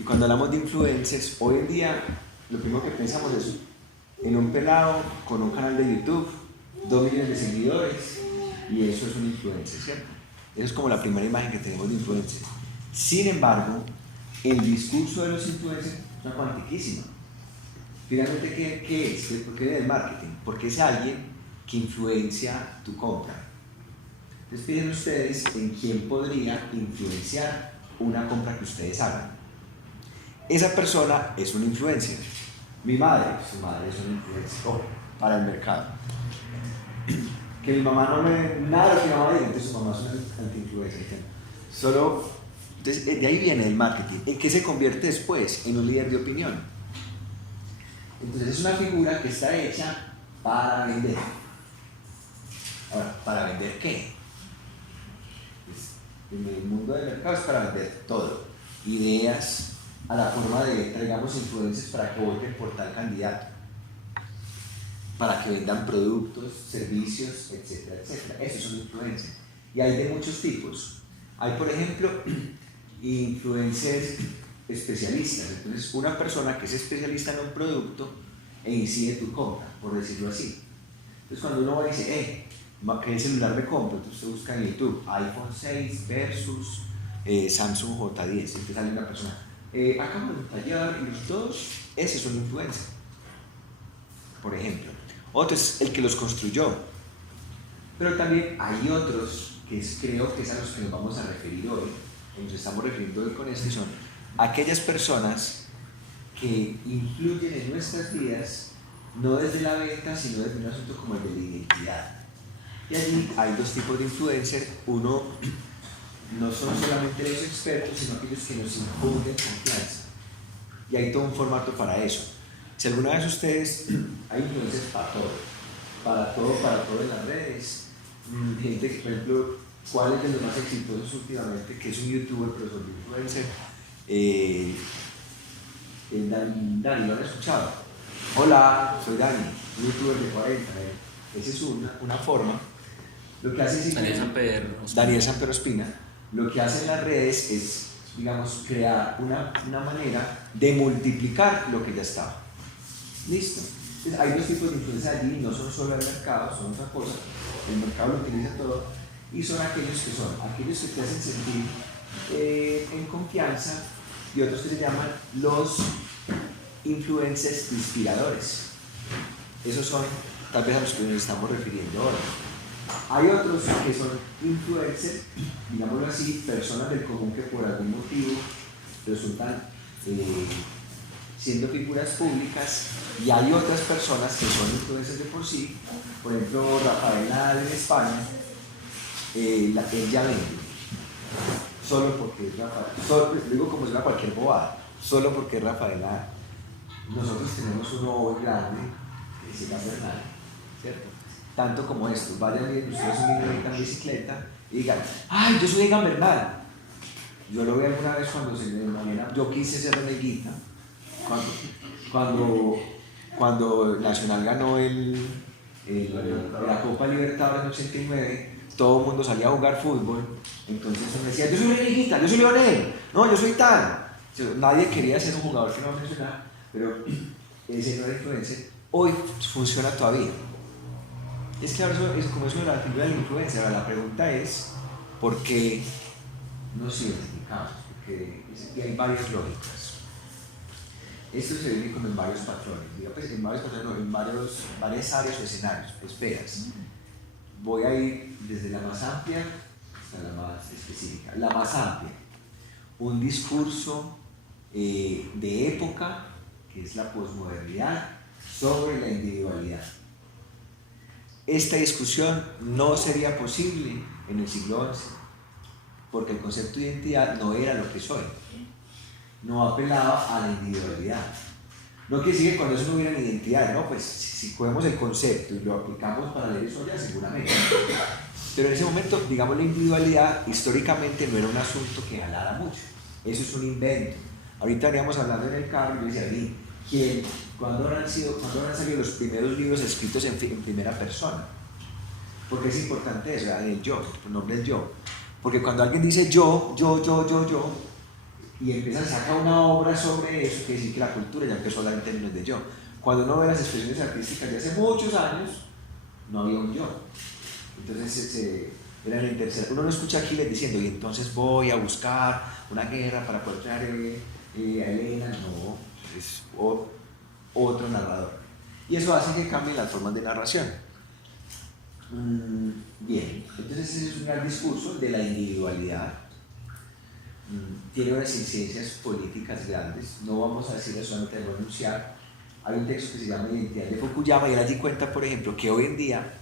Y cuando hablamos de influencers, hoy en día lo primero que pensamos es en un pelado con un canal de YouTube, 2 millones de seguidores, y eso es un influencer, ¿cierto? Eso es como la primera imagen que tenemos de influencer. Sin embargo, el discurso de los influencers es una cosa antiquísima. Finalmente, ¿qué es? ¿Por qué viene del marketing? Porque es alguien que influencia tu compra. Entonces piensen ustedes en quién podría influenciar una compra que ustedes hagan. Esa persona es un influencer. Mi madre, su madre es una influencer para el mercado. Que mi mamá no me... Nada de lo que mi mamá diga, entonces su mamá es una anti-influencer. Entonces, de ahí viene el marketing. ¿En qué se convierte después? En un líder de opinión. Entonces es una figura que está hecha para vender. Ahora, ¿para vender qué? En el mundo del mercado es para vender todo. Ideas, a la forma de traigamos influencers para que voten por tal candidato, para que vendan productos, servicios, etcétera, etcétera. Esos son influencers. Y hay de muchos tipos. Hay, por ejemplo, influencers especialistas. Entonces, una persona que es especialista en un producto e incide tu compra, por decirlo así. Entonces, cuando uno va y dice, ¿qué celular me compro? Entonces, usted busca en YouTube iPhone 6 versus Samsung J10. Entonces, sale una persona, acabo de detallar y los dos, ese es un influencer, por ejemplo. Otro es el que los construyó. Pero también hay otros que creo que es a los que nos vamos a referir hoy, que nos estamos refiriendo hoy con esto, y son aquellas personas que influyen en nuestras vidas, no desde la venta, sino desde un asunto como el de la identidad. Y allí hay dos tipos de influencers. Uno, no son solamente los expertos, sino aquellos que nos infunden confianza. Y hay todo un formato para eso. Si alguna vez ustedes, hay influencers para todo en las redes. Gente que, por ejemplo, ¿cuál es de los más exitosos últimamente? Que es un youtuber, pero son influencer. Dani, ¿lo han escuchado? Hola, soy Dani, un youtuber de 40. Esa es una forma. Lo que hace es Daniel Samper Ospina. Lo que hace en las redes es, digamos, crear una manera de multiplicar lo que ya estaba. ¿Listo? Entonces, hay dos tipos de influencia allí, no son solo el mercado, son otra cosa. El mercado lo utiliza todo. Y son aquellos que te hacen sentir en confianza, y otros que se llaman los influencers inspiradores. Esos son tal vez a los que nos estamos refiriendo ahora. Hay otros que son influencers, digámoslo así, personas del común que por algún motivo resultan siendo figuras públicas, y hay otras personas que son influencers de por sí. Por ejemplo, Rafael Nadal en España, él ya vende. Solo porque es Rafael, digo como si fuera cualquier bobada, solo porque es Rafael Nadal. Nosotros tenemos uno hoy grande, que es Egan Bernal, ¿cierto? Tanto como esto, vayan y ustedes en bicicleta y digan, ¡ay, yo soy Egan Bernal! Yo lo vi alguna vez cuando se me manera, yo quise ser reneguita, cuando Nacional ganó la Copa Libertadores en 89, todo el mundo salía a jugar fútbol. Entonces me decía, yo soy reneguita, yo soy Leonel, no, yo soy tal. Nadie quería ser un jugador que no mencionaba, pero ese no era influencer. Hoy funciona todavía. Es que ahora es como eso de la figura de la influencia. Ahora la pregunta es, ¿por qué nos identificamos? Porque hay varias lógicas. Esto se vive como en varios patrones, pues en varios patrones, no, en varias áreas o escenarios, esferas. Voy a ir desde la más amplia hasta la más específica. La más amplia, un discurso de época, que es la posmodernidad, sobre la individualidad. Esta discusión no sería posible en el siglo XI, porque el concepto de identidad no era lo que soy, no apelaba a la individualidad. No quiere decir que cuando eso no hubiera identidad, no, pues si cogemos el concepto y lo aplicamos para leer eso ya, seguramente. Pero en ese momento, digamos, la individualidad históricamente no era un asunto que jalara mucho. Eso es un invento. Ahorita veníamos hablando en el carro y yo decía, ¿cuándo habrán salido los primeros libros escritos en primera persona? Porque es importante eso, el yo, el nombre del yo. Porque cuando alguien dice yo, y empieza a sacar una obra sobre eso, que decir que la cultura ya empezó a hablar en términos de yo. Cuando uno ve las expresiones artísticas de hace muchos años, no había un yo. Entonces era en el tercer. Uno no escucha a Aquiles diciendo, y entonces voy a buscar una guerra para poder traer a Helena. No, es otro narrador. Y eso hace que cambien las formas de narración. Bien, entonces ese es un gran discurso de la individualidad. Tiene unas incidencias políticas grandes. No vamos a decir eso, no tenemos que enunciar. Hay un texto que se llama Identidad de Fukuyama y él allí cuenta, por ejemplo, que hoy en día,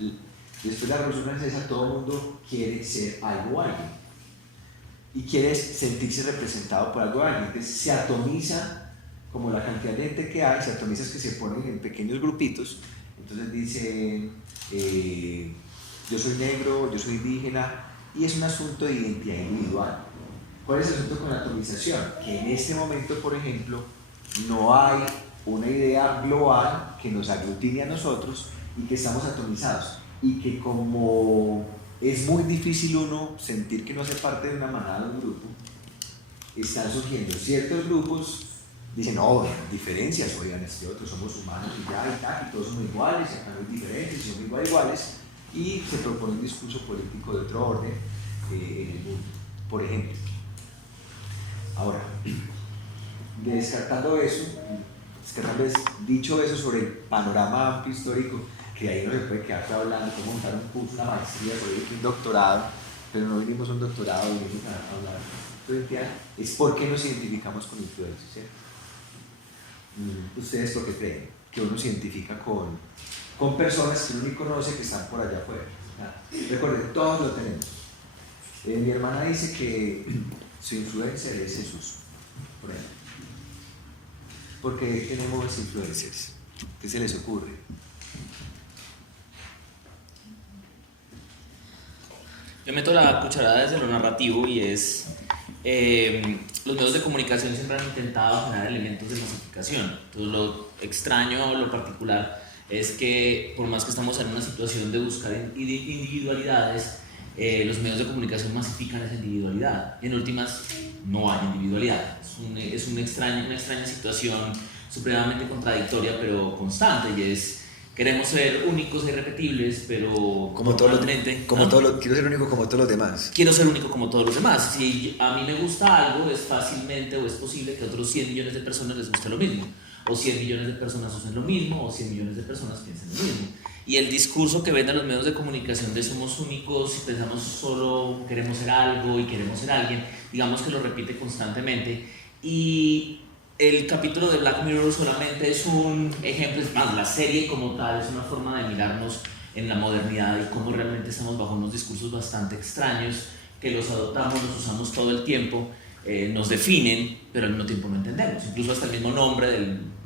después de la Revolución Francesa, todo el mundo quiere ser algo o alguien y quiere sentirse representado por algo o alguien. Entonces se atomiza, como la cantidad de gente que hay, se atomiza es que se ponen en pequeños grupitos. Entonces dice, yo soy negro, yo soy indígena, y es un asunto de identidad individual. ¿Cuál es el asunto con la atomización? Que en este momento, por ejemplo, no hay una idea global que nos aglutine a nosotros y que estamos atomizados. Y que como es muy difícil uno sentir que no hace parte de una manada, de un grupo, están surgiendo ciertos grupos, dicen, no, diferencias, oigan, es que otros somos humanos y ya, y todos somos iguales, y acá no hay diferencias, somos iguales, y se propone un discurso político de otro orden en el mundo, por ejemplo. Ahora, dicho eso sobre el panorama amplio histórico, que ahí no se puede quedar hablando, cómo montar un curso, una maestría, un doctorado, pero no vinimos a un doctorado, vinimos a hablar de identidad, es por qué nos identificamos con influencias, ¿cierto? ¿Ustedes por qué creen que uno se identifica con personas que uno ni conoce que están por allá afuera? Recuerden, todos lo tenemos. Mi hermana dice que su influencer es Jesús, por ejemplo. ¿Por qué tenemos influencers? ¿Qué se les ocurre? Yo meto la cucharada desde lo narrativo y es los medios de comunicación siempre han intentado generar elementos de masificación. Entonces lo extraño, lo particular es que por más que estamos en una situación de buscar individualidades, los medios de comunicación masifican esa individualidad. En últimas no hay individualidad. Es una extraña situación supremamente contradictoria pero constante, y es queremos ser únicos e irrepetibles, pero quiero ser único como todos los demás. Quiero ser único como todos los demás. Si a mí me gusta algo, es fácilmente o es posible que a otros 100 millones de personas les guste lo mismo, o 100 millones de personas usen lo mismo, o 100 millones de personas piensen lo mismo. Y el discurso que venden los medios de comunicación de somos únicos y pensamos solo queremos ser algo y queremos ser alguien, digamos que lo repite constantemente. Y el capítulo de Black Mirror solamente es un ejemplo, es más, la serie como tal es una forma de mirarnos en la modernidad y cómo realmente estamos bajo unos discursos bastante extraños que los adoptamos, los usamos todo el tiempo, nos definen, pero al mismo tiempo no entendemos. Incluso hasta el mismo nombre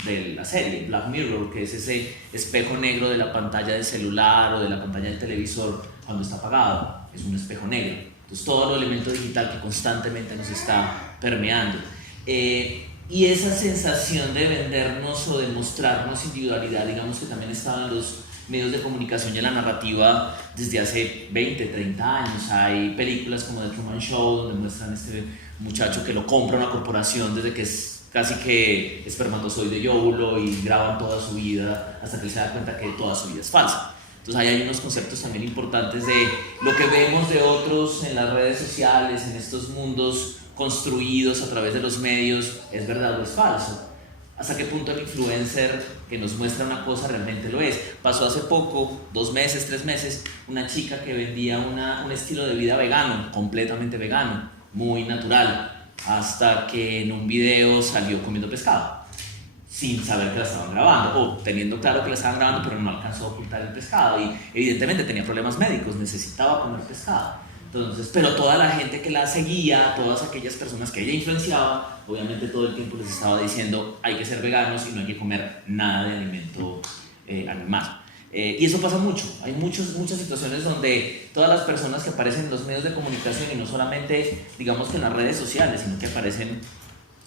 de la serie, Black Mirror, que es ese espejo negro de la pantalla del celular o de la pantalla del televisor cuando está apagado, es un espejo negro. Entonces todo el elemento digital que constantemente nos está permeando. Y esa sensación de vendernos o de mostrarnos individualidad, digamos que también estaba en los medios de comunicación y en la narrativa desde hace 20, 30 años. Hay películas como The Truman Show, donde muestran este muchacho que lo compra una corporación desde que es casi que espermatozoide y óvulo, y graban toda su vida hasta que él se da cuenta que toda su vida es falsa. Entonces ahí hay unos conceptos también importantes de lo que vemos de otros en las redes sociales, en estos mundos construidos a través de los medios, ¿es verdad o es falso? ¿Hasta qué punto el influencer que nos muestra una cosa realmente lo es? Pasó hace poco, 2 meses, 3 meses, una chica que vendía un estilo de vida vegano, completamente vegano, muy natural, hasta que en un video salió comiendo pescado, sin saber que la estaban grabando, o teniendo claro que la estaban grabando, pero no alcanzó a ocultar el pescado, y evidentemente tenía problemas médicos, necesitaba comer pescado. Entonces, pero toda la gente que la seguía, todas aquellas personas que ella influenciaba, obviamente todo el tiempo les estaba diciendo hay que ser veganos y no hay que comer nada de alimento animal. Y eso pasa mucho. Hay muchas situaciones donde todas las personas que aparecen en los medios de comunicación, y no solamente digamos que en las redes sociales, sino que aparecen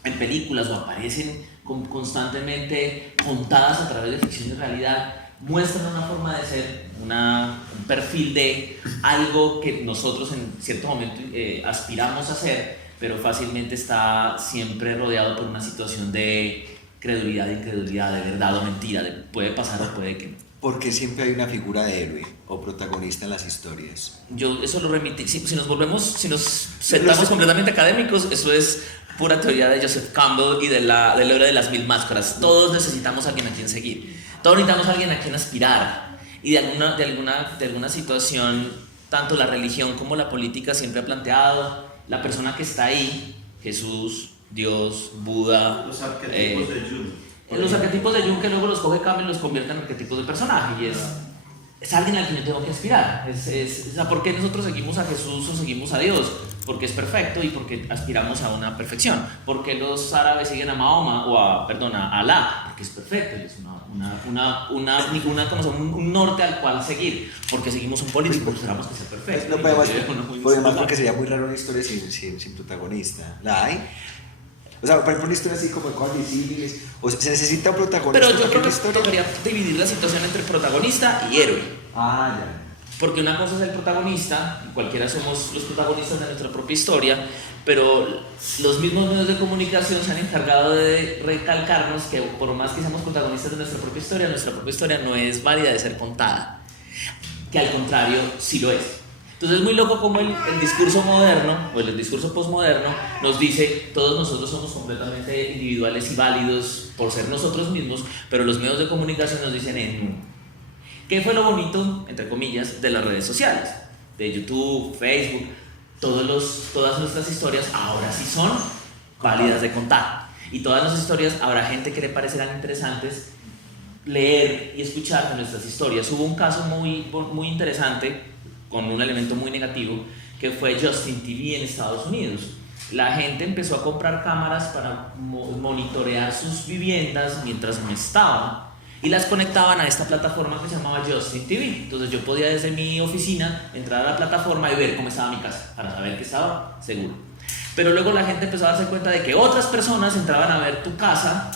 en películas o aparecen constantemente contadas a través de ficción y realidad, muestran una forma de ser, un perfil de algo que nosotros en cierto momento aspiramos a ser, pero fácilmente está siempre rodeado por una situación de credulidad, incredulidad, de verdad o mentira, de puede pasar o puede que no. Porque siempre hay una figura de héroe o protagonista en las historias. Yo eso lo remití, si nos sentamos completamente académicos, eso es pura teoría de Joseph Campbell y del héroe de las 1000 máscaras. Todos necesitamos a alguien a quien seguir, todos necesitamos a alguien a quien aspirar, y de alguna situación, tanto la religión como la política siempre ha planteado la persona que está ahí, Jesús, Dios, Buda, los arquetipos de Jung. Los arquetipos de Jung, que luego los coge Campbell y los convierte en arquetipos de personaje, y es alguien al que yo tengo que aspirar. ¿Por qué nosotros seguimos a Jesús o seguimos a Dios? Porque es perfecto y porque aspiramos a una perfección. ¿Por qué los árabes siguen a Mahoma a Alá? Porque es perfecto y es un norte al cual seguir. Porque seguimos un político, porque esperamos que sea perfecto. No podemos, porque sería muy raro una historia sin protagonista. ¿La hay? O sea, por ejemplo, una historia así como de cosas visibles, o sea, se necesita un protagonista. Pero yo creo que tocaría dividir la situación entre protagonista y héroe. Ah, ya. Porque una cosa es el protagonista, y cualquiera somos los protagonistas de nuestra propia historia, pero los mismos medios de comunicación se han encargado de recalcarnos que por más que seamos protagonistas de nuestra propia historia no es válida de ser contada, que al contrario sí lo es. Entonces es muy loco como el discurso moderno o el discurso postmoderno nos dice todos nosotros somos completamente individuales y válidos por ser nosotros mismos, pero los medios de comunicación nos dicen no. ¿Qué fue lo bonito, entre comillas, de las redes sociales? De YouTube, Facebook, todas nuestras historias ahora sí son válidas de contar. Y todas nuestras historias habrá gente que le parecerán interesantes leer y escuchar de nuestras historias. Hubo un caso muy interesante con un elemento muy negativo, que fue Justin TV en Estados Unidos. La gente empezó a comprar cámaras para monitorear sus viviendas mientras no estaban y las conectaban a esta plataforma que se llamaba Justin TV. Entonces yo podía desde mi oficina entrar a la plataforma y ver cómo estaba mi casa para saber que estaba seguro. Pero luego la gente empezó a darse cuenta de que otras personas entraban a ver tu casa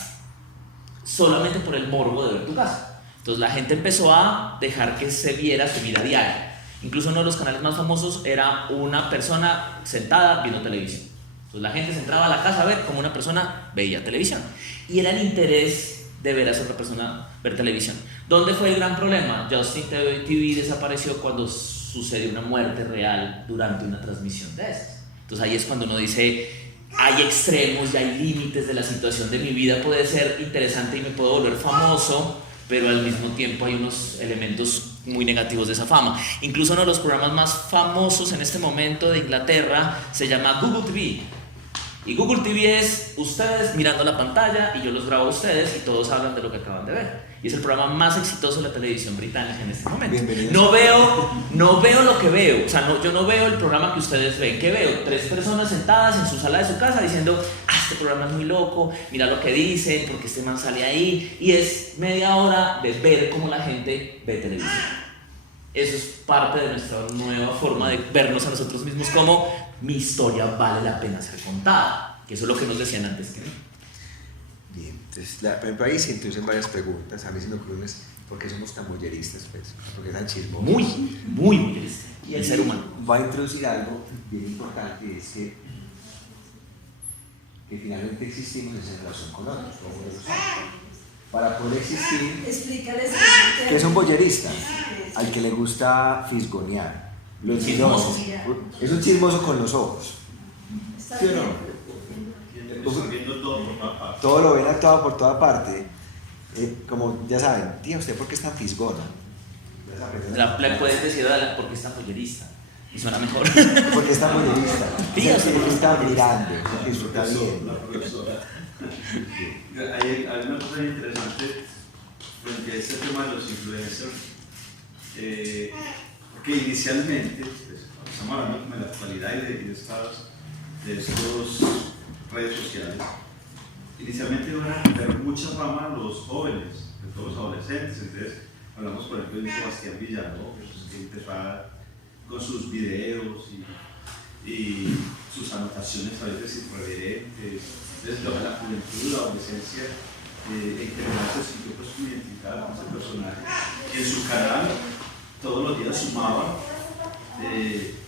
solamente por el morbo de ver tu casa. Entonces la gente empezó a dejar que se viera su vida diaria. Incluso uno de los canales más famosos era una persona sentada viendo televisión. Entonces la gente se entraba a la casa a ver cómo una persona veía televisión. Y era el interés de ver a esa otra persona ver televisión. ¿Dónde fue el gran problema? Justin TV desapareció cuando sucedió una muerte real durante una transmisión de esas. Entonces ahí es cuando uno dice, hay extremos y hay límites de la situación de mi vida. Puede ser interesante y me puedo volver famoso, pero al mismo tiempo hay unos elementos muy negativos de esa fama. Incluso uno de los programas más famosos en este momento de Inglaterra se llama Google TV. Y Google TV es ustedes mirando la pantalla y yo los grabo a ustedes y todos hablan de lo que acaban de ver. Y es el programa más exitoso de la televisión británica en este momento. No veo lo que veo. O sea, yo no veo el programa que ustedes ven. ¿Qué veo? 3 personas sentadas en su sala de su casa diciendo, este programa es muy loco, mira lo que dicen, porque este man sale ahí. Y es media hora de ver cómo la gente ve televisión. Eso es parte de nuestra nueva forma de vernos a nosotros mismos como mi historia vale la pena ser contada. Que eso es lo que nos decían antes que Bien, entonces, por ejemplo, ahí se introducen varias preguntas. A mí se me ocurre ¿por qué somos tan boyeristas? Pues? ¿Por qué tan chismosos? muy boyeristas. Y el ser humano va a introducir algo bien importante, y es que finalmente existimos en relación con otros, como los otros. Para poder existir, explícales que es un boyerista, al que le gusta fisgonear. Los chismosos. Es un chismoso con los ojos. ¿Sí o no? Todo lo ven actuado por toda parte. Como ya saben, tía, ¿usted por qué es tan fisgona? Le puedes decir por qué es tan boyerista y suena mejor. Porque es tan boyerista. Tía, usted está mirando, disfruta bien. Hay una cosa interesante frente a este tema de los influencers, que inicialmente, pues, estamos hablando como de la actualidad y de estas redes sociales, inicialmente iban a tener mucha fama los jóvenes, los adolescentes. Entonces hablamos por ejemplo de Sebastián Villalobos, que empezó con sus videos y sus anotaciones a veces irreverentes. Entonces la juventud, la adolescencia en general se sintió pues muy identificada con ese personaje, y en su canal todos los días sumaba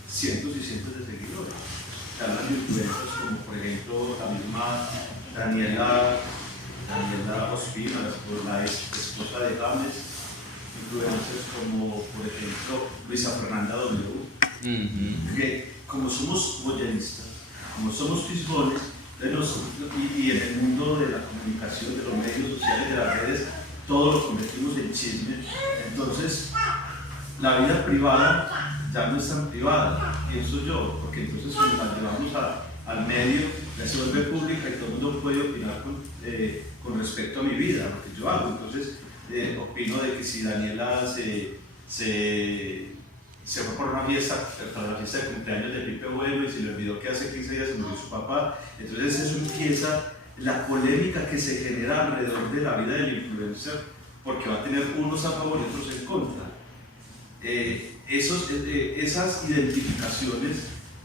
cientos y cientos de seguidores. se hablan de influencers como por ejemplo la misma Daniela Ospina, la esposa de James, influencers como por ejemplo Luisa Fernanda W, que como somos boyeristas, como somos fisgones, y en el mundo de la comunicación, de los medios sociales, de las redes, todo lo convertimos en chisme. Entonces, la vida privada ya no es tan privada, pienso yo, porque entonces cuando la llevamos al medio, ya se vuelve pública y todo el mundo puede opinar con respecto a mi vida, lo que yo hago. Entonces, opino de que si Daniela se fue por una fiesta, para la fiesta de cumpleaños de Pipe Bueno, y se le olvidó que hace 15 días se murió su papá, entonces eso empieza la polémica que se genera alrededor de la vida del influencer, porque va a tener unos a favor y otros en contra. Esas identificaciones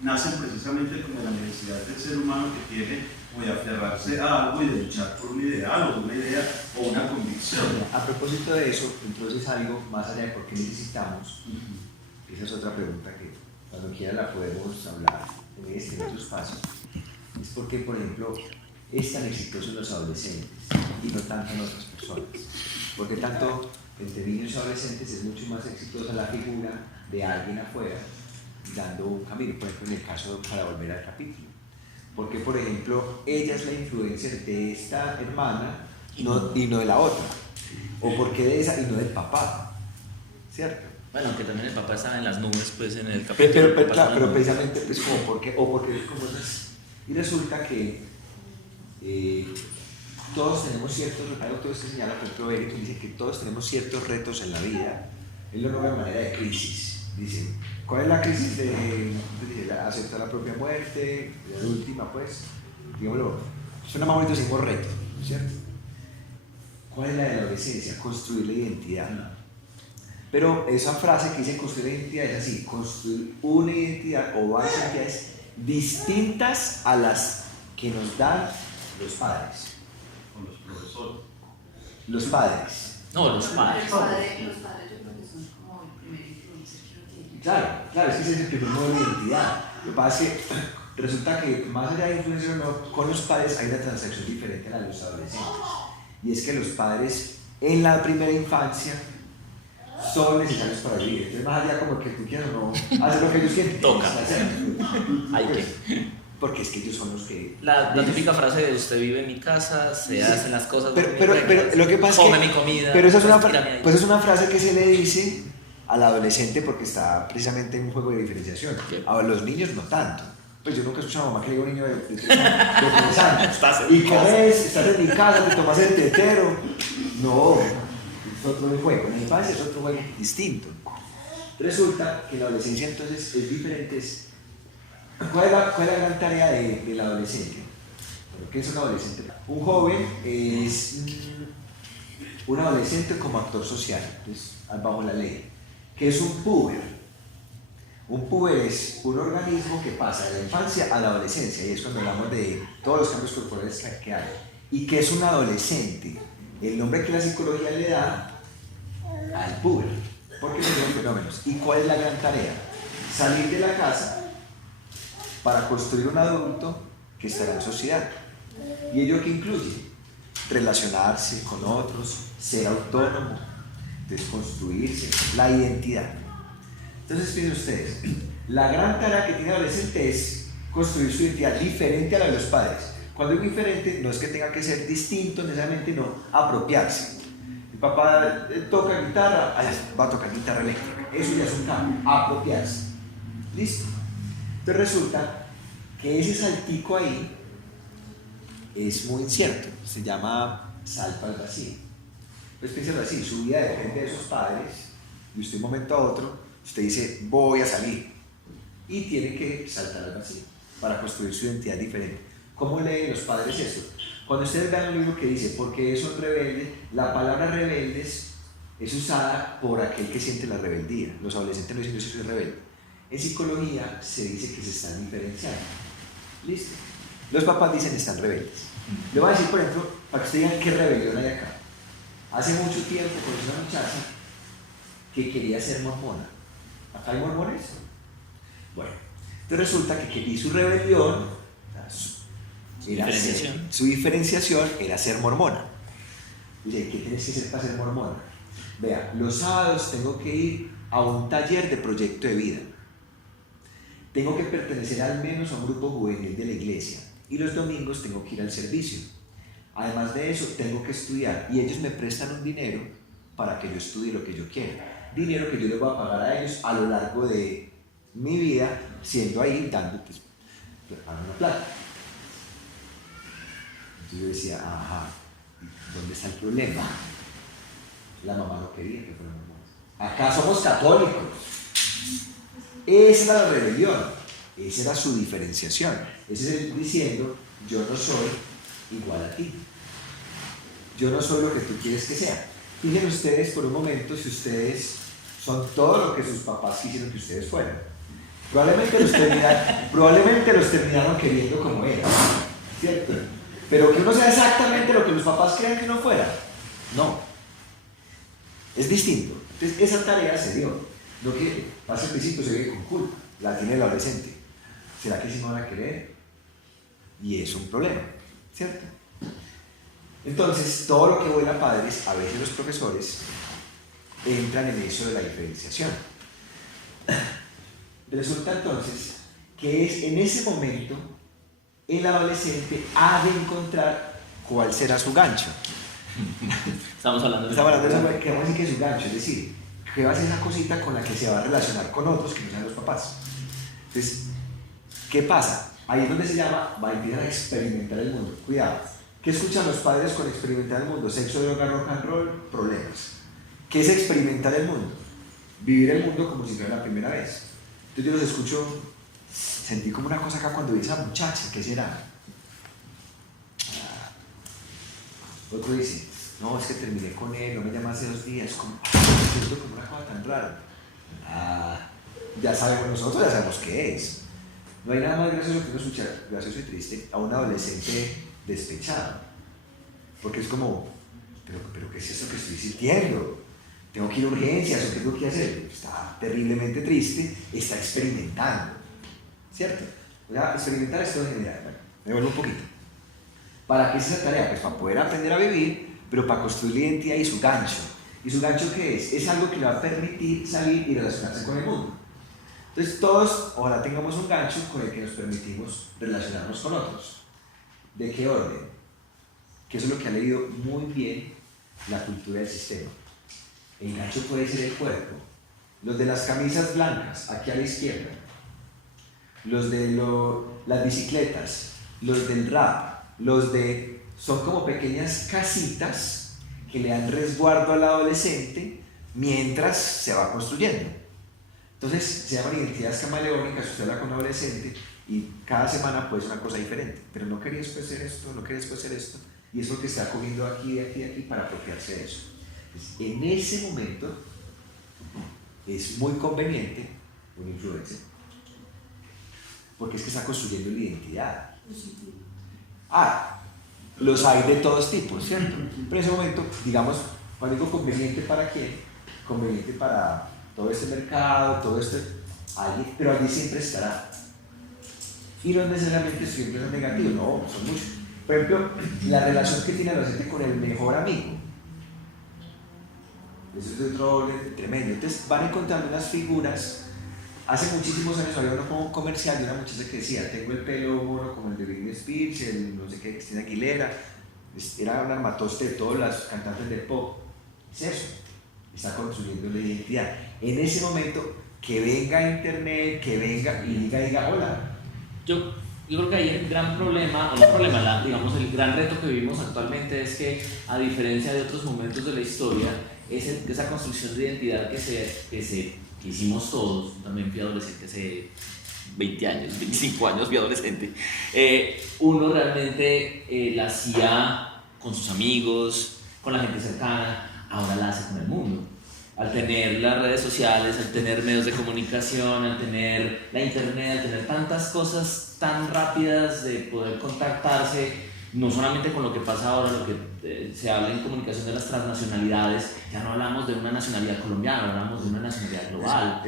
nacen precisamente como de la necesidad del ser humano que tiene como de aferrarse a algo y de luchar por un ideal o una idea o una convicción. A propósito de eso, entonces algo más allá de por qué necesitamos, esa es otra pregunta que cuando quiera la podemos hablar en otro espacio, es porque, por ejemplo, es tan exitoso en los adolescentes y no tanto en otras personas. Porque tanto entre niños y adolescentes es mucho más exitosa la figura de alguien afuera dando un camino, por ejemplo en el caso, para volver al capítulo, porque por ejemplo ella es la influencer de esta hermana y no de la otra, o porque de esa y no del papá, ¿cierto? Bueno, que también el papá estaba en las nubes, pues en el capítulo. Pero precisamente pues como porque como esas, y resulta que todos tenemos ciertos, algo que usted señala, por ejemplo, Eric dice que todos tenemos ciertos retos en la vida. Él lo nombra de manera de crisis. Dice, ¿cuál es la crisis de aceptar la propia muerte? La última, pues, digámoslo, suena más bonito decimos reto, ¿cierto? ¿Cuál es la de la adolescencia? Construir la identidad. Pero esa frase que dice construir la identidad es así, construir una identidad o varias identidades distintas a las que nos dan los padres. Con los profesores. Los padres. No, los padres. Los padres yo creo que son como el primer influencer que uno tiene. Claro, es que ese es el primer modo de identidad. Lo que pasa es que resulta que más allá de influencia o no, con los padres hay una transacción diferente a la de los adolescentes. Y es que los padres en la primera infancia son necesarios para vivir. Entonces más allá como que tú quieras o no hacer lo que ellos quieren. Toca. Hay que. Porque es que ellos son los que... La típica frase de usted vive en mi casa, se hacen las cosas... Pero lo que pasa es que... come mi comida... Pero esa es pues es una frase que se le dice al adolescente porque está precisamente en un juego de diferenciación. A los niños no tanto. Pues yo nunca he escuchado a mamá que le diga a un niño de 3 años. ¿Y qué es? ¿Estás en mi casa? ¿Te tomas el tetero? No, es otro juego. En la infancia es otro juego distinto. Resulta que en la adolescencia entonces es diferente. ¿Cuál es la gran tarea del adolescente? Bueno, ¿qué es un adolescente? Un joven es un adolescente como actor social, entonces, bajo la ley. ¿Qué es un puber? Un puber es un organismo que pasa de la infancia a la adolescencia, y es cuando hablamos de todos los cambios corporales que hay. ¿Y qué es un adolescente? El nombre que la psicología le da al puber, porque son fenómenos. ¿Y cuál es la gran tarea? Salir de la casa para construir un adulto que estará en sociedad. ¿Y ello qué incluye? Relacionarse con otros, ser autónomo, desconstruirse, la identidad. Entonces, fíjense ustedes, la gran tarea que tiene el adolescente es construir su identidad diferente a la de los padres. Cuando digo diferente, no es que tenga que ser distinto necesariamente, no, apropiarse. El papá toca guitarra, va a tocar guitarra eléctrica. Eso ya es un cambio, apropiarse. ¿Listo? Entonces resulta que ese saltico ahí es muy incierto, se llama salto al vacío. Pues piénsalo así, su vida depende de sus padres y usted de un momento a otro, usted dice voy a salir y tiene que saltar al vacío para construir su identidad diferente. ¿Cómo leen los padres eso? Cuando ustedes vean un libro que dice ¿por qué son rebeldes? La palabra rebeldes es usada por aquel que siente la rebeldía. Los adolescentes no dicen yo soy rebelde. En psicología se dice que se están diferenciando. ¿Listo? Los papás dicen están rebeldes. Le voy a decir, por ejemplo, para que ustedes digan qué rebelión hay acá. Hace mucho tiempo conocí una muchacha que quería ser mormona. ¿Acá hay mormones? Bueno, Entonces resulta que y su rebelión, su diferenciación era ser mormona. Dice, ¿qué tienes que hacer para ser mormona? Vea, los sábados tengo que ir a un taller de proyecto de vida. Tengo que pertenecer al menos a un grupo juvenil de la iglesia. Y los domingos tengo que ir al servicio. Además de eso, tengo que estudiar. Y ellos me prestan un dinero para que yo estudie lo que yo quiero. Dinero que yo les voy a pagar a ellos a lo largo de mi vida, siendo ahí, dando pues, una plata. Entonces yo decía, ajá, ¿dónde está el problema? La mamá no quería que fuéramos más. Acá somos católicos. Esa era la rebelión, esa era su diferenciación. Ese es el diciendo, yo no soy igual a ti. Yo no soy lo que tú quieres que sea. Fíjense ustedes por un momento si ustedes son todo lo que sus papás quisieron que ustedes fueran. Probablemente los terminaron queriendo como eran, ¿cierto? Pero que uno sea exactamente lo que los papás crean que uno fuera. No. Es distinto. Entonces esa tarea se dio. Lo que pasa al principio se ve con culpa, la tiene el adolescente. ¿Será que sí me van a querer? Y es un problema, ¿cierto? Entonces, todo lo que vuela padres, a veces los profesores, entran en eso de la diferenciación. Resulta entonces que es en ese momento el adolescente ha de encontrar cuál será su gancho. Estamos hablando de eso, que vamos a decir que es su gancho, es decir, que va a ser esa cosita con la que se va a relacionar con otros que no sean los papás. Entonces, ¿qué pasa? Ahí es donde se llama, va a empezar a experimentar el mundo. Cuidado, ¿qué escuchan los padres con experimentar el mundo? Sexo, droga, rock and roll, problemas. ¿Qué es experimentar el mundo? Vivir el mundo como si fuera la primera vez. Entonces yo los escucho, sentí como una cosa acá cuando vi a esa muchacha, ¿qué será? Otro dice, no, es que terminé con él, no me llama hace 2 días, siento como una cosa tan rara. Ya sabemos, nosotros ya sabemos qué es. No hay nada más gracioso que uno escuchar, gracioso y triste, a un adolescente despechado. Porque es como, pero ¿qué es eso que estoy sintiendo? Tengo que ir a urgencias, ¿o qué tengo que hacer? Está terriblemente triste, está experimentando, ¿cierto? O sea, experimentar es todo en general. Bueno, me vuelvo un poquito. ¿Para qué es esa tarea? Pues para poder aprender a vivir, pero para construir la identidad y su gancho. ¿Y su gancho qué es? Es algo que le va a permitir salir y relacionarse con el mundo. Entonces todos, ojalá tengamos un gancho con el que nos permitimos relacionarnos con otros. ¿De qué orden? Que eso es lo que ha leído muy bien la cultura del sistema. El gancho puede ser el cuerpo. Los de las camisas blancas, aquí a la izquierda. Los de las bicicletas. Los del rap. Son como pequeñas casitas que le dan resguardo al adolescente mientras se va construyendo. Entonces se llaman identidades camaleónicas. Usted habla con un adolescente y cada semana puede ser una cosa diferente, pero no quería después hacer esto, no quería después hacer esto, y es lo que está comiendo aquí, de aquí, de aquí para apropiarse de eso. Entonces, en ese momento es muy conveniente un influencer, porque es que está construyendo la identidad. Los hay de todos tipos, ¿cierto? Pero en ese momento, digamos, cuando digo conveniente, ¿para quién? Conveniente para todo este mercado, todo este, pero allí siempre estará. Y no necesariamente siempre son negativos, no, son muchos. Por ejemplo, la relación que tiene el adolescente con el mejor amigo. Eso es de otro orden tremendo. Entonces van encontrando unas figuras. Hace muchísimos años había un comercial de una muchacha que decía, tengo el pelo mono como el de Britney Spears, el no sé qué, Cristina Aguilera. Era un armatoste de todas las cantantes de pop. Es eso. Está construyendo la identidad. En ese momento, que venga internet, que venga y diga, hola. Yo creo que ahí el gran problema, o no problema, digamos, el gran reto que vivimos actualmente es que, a diferencia de otros momentos de la historia, esa construcción de identidad que hicimos todos. También fui adolescente hace 20 años, 25 años fui adolescente. Uno realmente la hacía con sus amigos, con la gente cercana, ahora la hace con el mundo. Al tener las redes sociales, al tener medios de comunicación, al tener la internet, al tener tantas cosas tan rápidas de poder contactarse, no solamente con lo que pasa ahora, lo que se habla en comunicación de las transnacionalidades, ya no hablamos de una nacionalidad colombiana, hablamos de una nacionalidad global.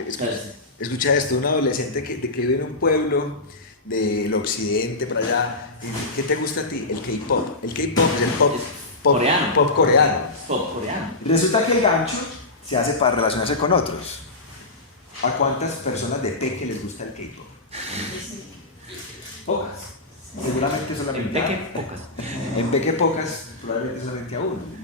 Escucha esto, un adolescente que vive en un pueblo del occidente, para allá. ¿Qué te gusta a ti? El K-pop. El K-pop es el pop Coreano. Pop coreano. Pop coreano. Resulta que el gancho se hace para relacionarse con otros. ¿A cuántas personas de Peque les gusta el K-pop? Pocas. Seguramente solamente En Peque, pocas. En Peque pocas, probablemente solamente a uno.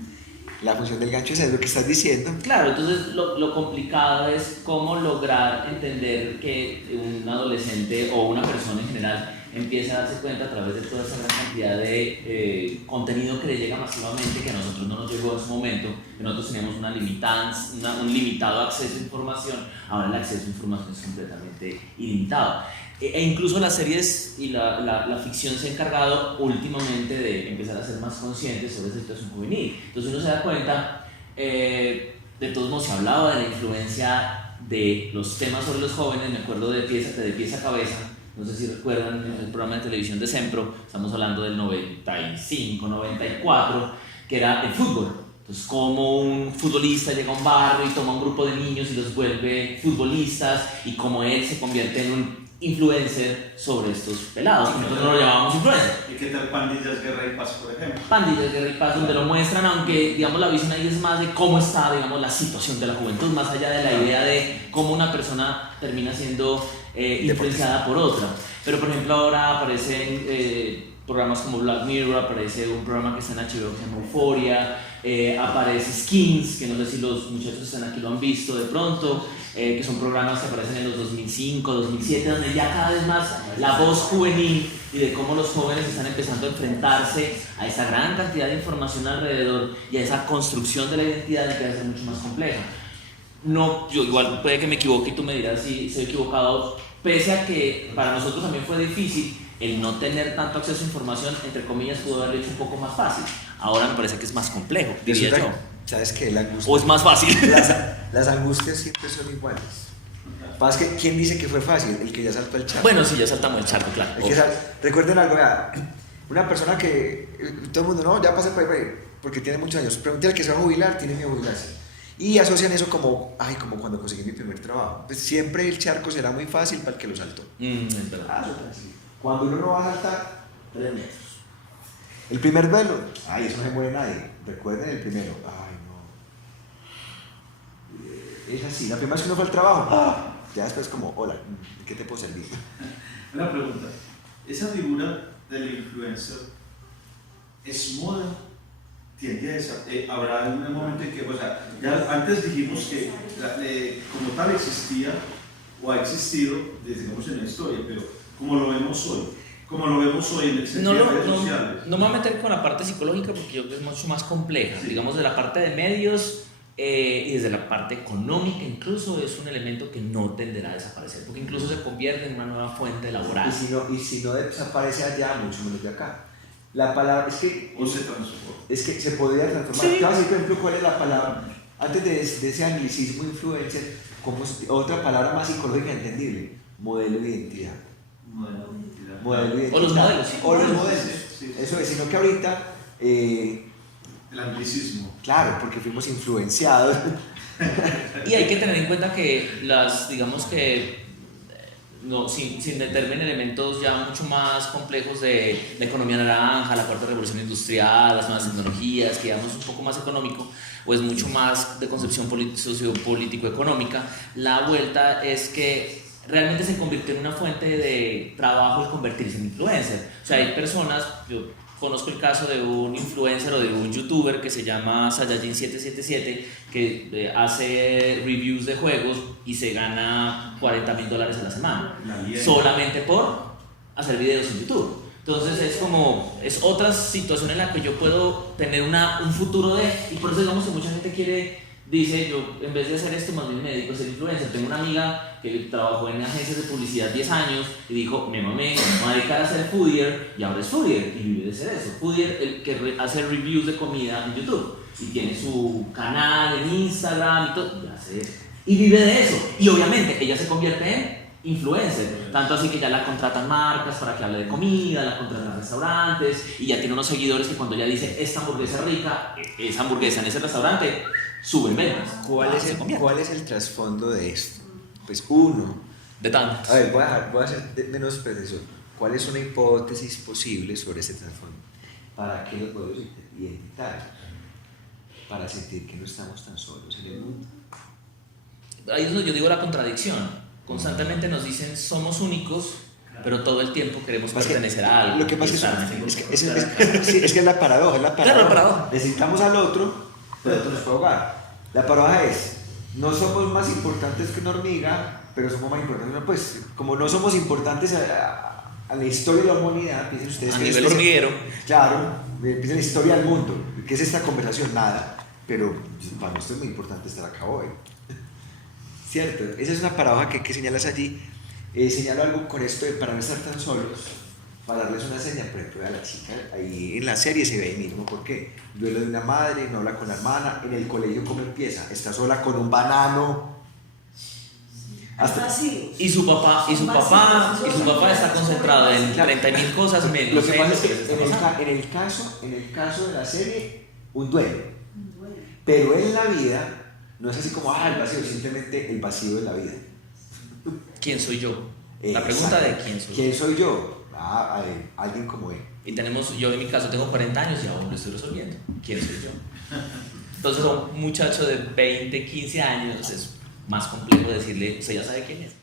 La función del gancho es lo que estás diciendo. Claro, entonces lo complicado es cómo lograr entender que un adolescente o una persona en general empiece a darse cuenta a través de toda esa gran cantidad de contenido que le llega masivamente, que a nosotros no nos llegó en su momento, que nosotros teníamos un limitado acceso a información. Ahora el acceso a información es completamente ilimitado. E incluso las series y la ficción se ha encargado últimamente de empezar a ser más conscientes sobre esa situación juvenil. Entonces uno se da cuenta, de todos modos se ha hablado de la influencia de los temas sobre los jóvenes. Me acuerdo de Pies a Cabeza, no sé si recuerdan el programa de televisión de Sempro, estamos hablando del 95, 94, que era el fútbol. Entonces, como un futbolista llega a un barrio y toma un grupo de niños y los vuelve futbolistas, y como él se convierte en un influencer sobre estos pelados, que nosotros no lo llamábamos influencer. ¿Y qué tal Pandillas, Guerra y Paz, por ejemplo? Pandillas, Guerra y Paz, donde lo muestran, aunque digamos la visión ahí es más de cómo está, digamos, la situación de la juventud, más allá de la idea de cómo una persona termina siendo influenciada por otra. Pero por ejemplo ahora aparecen programas como Black Mirror, aparece un programa que está en HBO que se llama Euphoria, aparece Skins, que no sé si los muchachos que están aquí lo han visto de pronto, que son programas que aparecen en los 2005, 2007, donde ya cada vez más la voz juvenil y de cómo los jóvenes están empezando a enfrentarse a esa gran cantidad de información alrededor y a esa construcción de la identidad empieza a ser mucho más compleja. No, yo igual puede que me equivoque y tú me dirás si estoy equivocado, pese a que para nosotros también fue difícil el no tener tanto acceso a información, entre comillas, pudo haberlo hecho un poco más fácil. Ahora me parece que es más complejo, diría yo. ¿Sabes qué? La angustia. O es más fácil. Las angustias siempre son iguales. Pasa que, ¿quién dice que fue fácil? El que ya saltó el charco. Bueno, sí, ya saltamos el charco, claro. Recuerden algo, una persona que todo el mundo, no, ya pasa por ahí, porque tiene muchos años. Pregúntale al que se va a jubilar, tiene miedo a jubilarse. Y asocian eso como, ay, como cuando conseguí mi primer trabajo. Pues siempre el charco será muy fácil para el que lo saltó. Es verdad. Cuando uno no va a saltar, 3 metros. El primer duelo, ay, eso no se muere nadie. Recuerden el primero, ay, no. Es así, la primera vez que uno fue al trabajo, ya después como, hola, ¿qué te puedo servir? Una pregunta, ¿esa figura del influencer es moda? ¿Tiende a habrá un momento en que, o sea, ya antes dijimos que como tal existía o ha existido, digamos, en la historia, pero como lo vemos hoy en el sentido de redes sociales? No me voy a meter con la parte psicológica porque yo creo que es mucho más compleja. Sí. Digamos, de la parte de medios y desde la parte económica incluso es un elemento que no tenderá a desaparecer, porque incluso se convierte en una nueva fuente laboral. Y si no desaparece allá, mucho menos de acá. La palabra es que... ¿O se transformó? Es que se podría transformar. Sí. Te voy a decir, por ejemplo, cuál es la palabra. Antes de ese anglicismo influencer, como otra palabra más psicológica entendible: modelo de identidad. Modelo de identidad. O los modelos. O los modelos. Sí. Eso es, sino que ahorita... el anglicismo. Claro, porque fuimos influenciados. Y hay que tener en cuenta que digamos que no, sin meterme en elementos ya mucho más complejos de la economía naranja, la cuarta revolución industrial, las nuevas tecnologías, que digamos un poco más económico, o es mucho más de concepción sociopolítico-económica, la vuelta es que realmente se convirtió en una fuente de trabajo el convertirse en influencer. O sea, hay personas, yo conozco el caso de un influencer o de un youtuber que se llama Saiyajin777 que hace reviews de juegos y se gana $40,000 a la semana solamente por hacer videos en YouTube. Entonces es otra situación en la que yo puedo tener un futuro y por eso digamos que mucha gente dice, yo en vez de hacer esto más bien me dedico a ser influencer. Tengo una amiga que trabajó en agencias de publicidad 10 años y dijo, me voy a dedicar a ser foodier, y ahora es foodier y vive de ser eso. Foodier, el que hace reviews de comida en YouTube y tiene su canal en Instagram y todo, y hace eso. Y vive de eso. Y obviamente ella se convierte en influencer, tanto así que ya la contratan marcas para que hable de comida, la contratan restaurantes y ya tiene unos seguidores que cuando ella dice esta hamburguesa rica, esa hamburguesa en ese restaurante, suben ventas. ¿Cuál es el trasfondo de esto? Pues uno, de tantos. A ver, voy a hacer menos preciso. ¿Cuál es una hipótesis posible sobre este trasfondo? ¿Para qué lo podemos identificar? Para sentir que no estamos tan solos en el mundo. Ahí es donde yo digo la contradicción. Constantemente nos dicen somos únicos, pero todo el tiempo queremos pertenecer a algo. Lo que pasa es que es la paradoja, Claro, la paradoja. Necesitamos al otro, pero el otro nos puede ahogar. La paradoja es, no somos más importantes que una hormiga, pero somos más importantes, pues, como no somos importantes a la historia de la humanidad, piensen ustedes A que nivel hormiguero. Claro, piensen la historia del mundo. ¿Qué es esta conversación? Nada, pero para nosotros es muy importante estar acá hoy. ¿Cierto? Esa es una paradoja que señalas allí. Señalo algo con esto de para no estar tan solos, para darles una seña, por ejemplo, a la chica, ahí en la serie se ve ahí mismo, ¿por qué? Duelo de una madre, no habla con la hermana, en el colegio ¿cómo empieza? Está sola con un banano. Hasta, Y su papá está concentrado en 30.000 cosas menos. lo que pasa es que en el caso de la serie, un duelo. Pero en la vida no es así como el vacío, simplemente el vacío de la vida. ¿Quién soy yo? La pregunta de quién soy yo. ¿Quién soy yo? Alguien como él. Y yo en mi caso tengo 40 años y aún lo estoy resolviendo. ¿Quién soy yo? Entonces a un muchacho de 20, 15 años es más complejo decirle, usted ya sabe quién es.